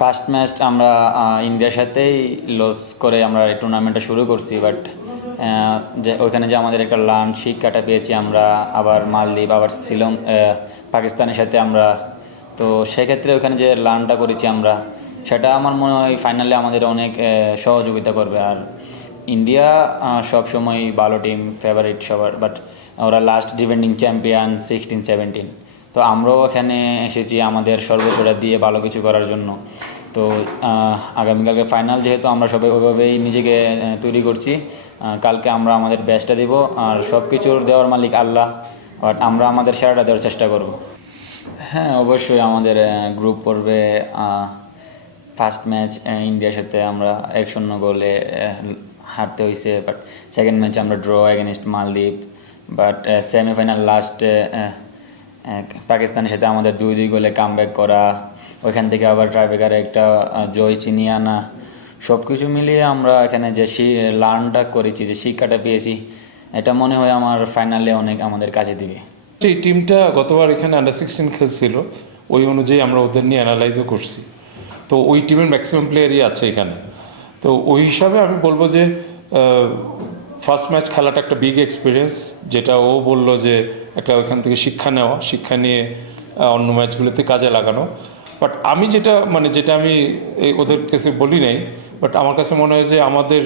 First match আমরা ইন্ডিয়ার সাথেই লস করে আমরা টুর্নামেন্টটা শুরু করছি বাট যে ওইখানে যে আমাদের একটা লার্ন শিক্ষাটা পেয়েছি আমরা, আবার মালদ্বীপ, আবার শ্রীলং পাকিস্তানের সাথে আমরা। তো সেক্ষেত্রে ওখানে যে লার্নটা করেছি আমরা, সেটা আমার মনে হয় ফাইনালে আমাদের অনেক সহযোগিতা করবে। আর ইন্ডিয়া সব সময় ভালো টিম ফেভারিট সবার বাট ওরা last defending champion sixteen seventeen তো আমরাও এখানে এসেছি আমাদের সর্বোচ্চটা দিয়ে ভালো কিছু করার জন্য। তো আগামীকালকে ফাইনাল যেহেতু আমরা সবাই ওইভাবেই নিজেকে তৈরি করছি কালকে আমরা আমাদের বেস্টটা দিব, আর সব কিছুর দেওয়ার মালিক আল্লাহ বাট আমরা আমাদের সেরাটা দেওয়ার চেষ্টা করব। হ্যাঁ অবশ্যই আমাদের গ্রুপ পর্বে ফার্স্ট ম্যাচ ইন্ডিয়ার সাথে আমরা এক শূন্য গোলে হারতে হয়েছে বাট সেকেন্ড ম্যাচ আমরা ড্র এগেনস্ট মালদ্বীপ বাট সেমিফাইনাল লাস্ট পাকিস্তানের সাথে আমাদের দুই দুই গোলে কাম করা ওইখান থেকে আবার ট্রাইবেকারে একটা জয় চিনিয়ে আনা সব কিছু মিলিয়ে আমরা এখানে যে লার্নটা করেছি, যে শিক্ষাটা পেয়েছি, এটা মনে হয় আমার ফাইনালে অনেক আমাদের কাজে দিবে। এই টিমটা গতবার এখানে আন্ডার সিক্সটিন খেলছিল, ওই অনুযায়ী আমরা ওদের নিয়ে অ্যানালাইজও করছি। তো ওই টিমের ম্যাক্সিমাম প্লেয়ারই আছে এখানে। তো ওই হিসাবে আমি বলব যে ফার্স্ট ম্যাচ খেলাটা একটা বিগ এক্সপিরিয়েন্স যেটা ও বলল যে একটা ওইখান থেকে শিক্ষা নেওয়া, শিক্ষা নিয়ে অন্য ম্যাচগুলোতে কাজে লাগানো। বাট আমি যেটা মানে যেটা আমি ওদের কাছে বলি নাই বাট আমার কাছে মনে হয় যে আমাদের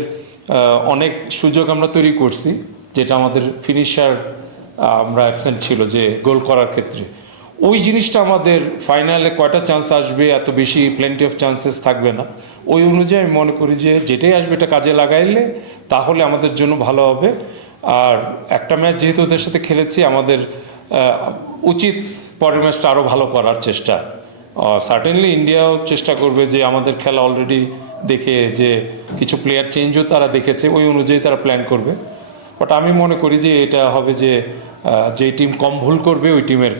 অনেক সুযোগ আমরা তৈরি করছি, যেটা আমাদের ফিনিশার আমরা অ্যাবসেন্ট ছিল যে গোল করার ক্ষেত্রে। ওই জিনিসটা আমাদের ফাইনালে কয়টা চান্স আসবে, এত বেশি প্লেন্টি অফ চান্সেস থাকবে না। ওই অনুযায়ী আমি মনে করি যে যেটাই আসবে এটা কাজে লাগাইলে তাহলে আমাদের জন্য ভালো হবে। আর একটা ম্যাচ যেহেতু ওদের সাথে খেলেছি, আমাদের উচিত পরের ম্যাচটা আরও ভালো করার চেষ্টা। সার্টেনলি ইন্ডিয়াও চেষ্টা করবে যে আমাদের খেলা অলরেডি দেখে যে কিছু প্লেয়ার চেঞ্জও তারা দেখেছে, ওই অনুযায়ী তারা প্ল্যান করবে। বাট আমি মনে করি যে এটা হবে যে যে টিম কম ভুল করবে, ওই টিমের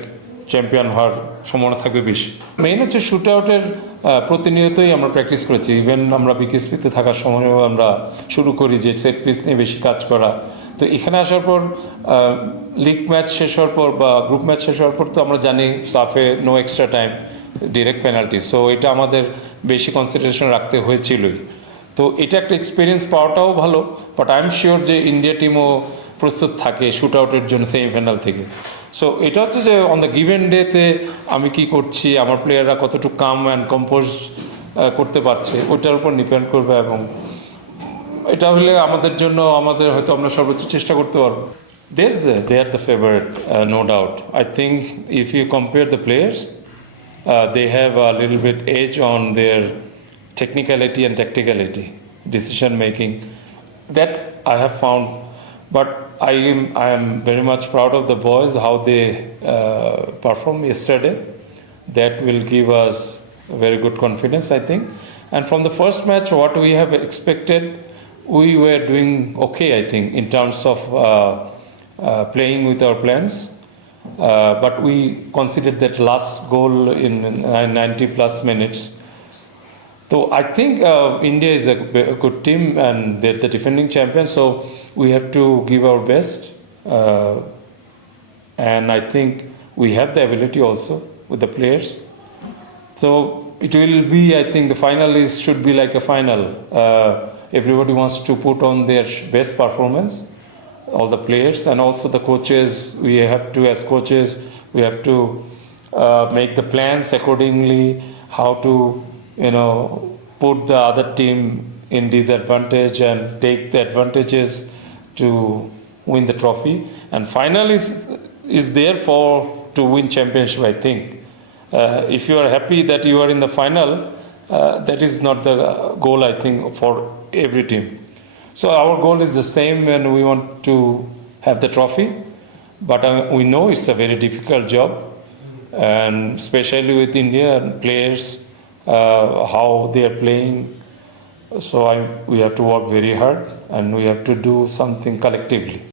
চ্যাম্পিয়ন হওয়ার সম্ভাবনা থাকবে বেশি। মেইন হচ্ছে শুট আউটের প্রতিনিয়তই আমরা প্র্যাকটিস করেছি। ইভেন আমরা বিকেএসপিতে থাকার সময়ও আমরা শুরু করি যে সেট পিস নিয়ে বেশি কাজ করা। তো এখানে আসার পর লিগ ম্যাচ শেষ হওয়ার পর বা গ্রুপ ম্যাচ শেষ হওয়ার পর তো আমরা জানি সাফে no extra time direct penalty so এটা আমাদের বেশি কনসিডারেশন রাখতে হয়েছিলই। তো এটা একটা এক্সপিরিয়েন্স পাওয়াটাও ভালো বাট আই এম শিওর যে ইন্ডিয়া টিমও প্রস্তুত থাকে শুট আউটের জন্য সেমিফাইনাল থেকে। সো এটা হচ্ছে যে অন দ্য গিভেন ডেতে আমি কি করছি, আমার প্লেয়াররা কতটুকু কাম অ্যান্ড কম্পোজ করতে পারছে ওটার উপর ডিপেন্ড করবে এবং এটা হলে আমাদের জন্য আমাদের হয়তো আমরা সর্বোচ্চ চেষ্টা করতে পারব। দেশ they are the favourite no doubt I think if you compare the players uh, they have a little bit edge on their technicality and tacticality, decision making. That I have found, but I am I am very much proud of the boys how they uh, performed yesterday. That will give us very good confidence, I think. And from the first match, what we have expected, we were doing okay, I think, in terms of uh, uh, playing with our plans. Uh, but we considered that last goal in uh, 90 plus minutes. So I think uh, India is a good team and they're the defending champions. So we have to give our best. Uh, and I think we have the ability also with the players. So it will be, I think, the final is should be like a final. Uh, everybody wants to put on their best performance, all the players and also the coaches. We have to, as coaches, we have to uh, make the plans accordingly. How to, you know, put the other team in disadvantage and take the advantages to win the trophy. And final is is there for to win championship. I think uh, if you are happy that you are in the final, uh, that is not the goal, I think, for every team. So our goal is the same and we want to have the trophy. But uh, we know it's a very difficult job, and especially with India players, uh, how they are playing. So I, we have to work very hard and we have to do something collectively.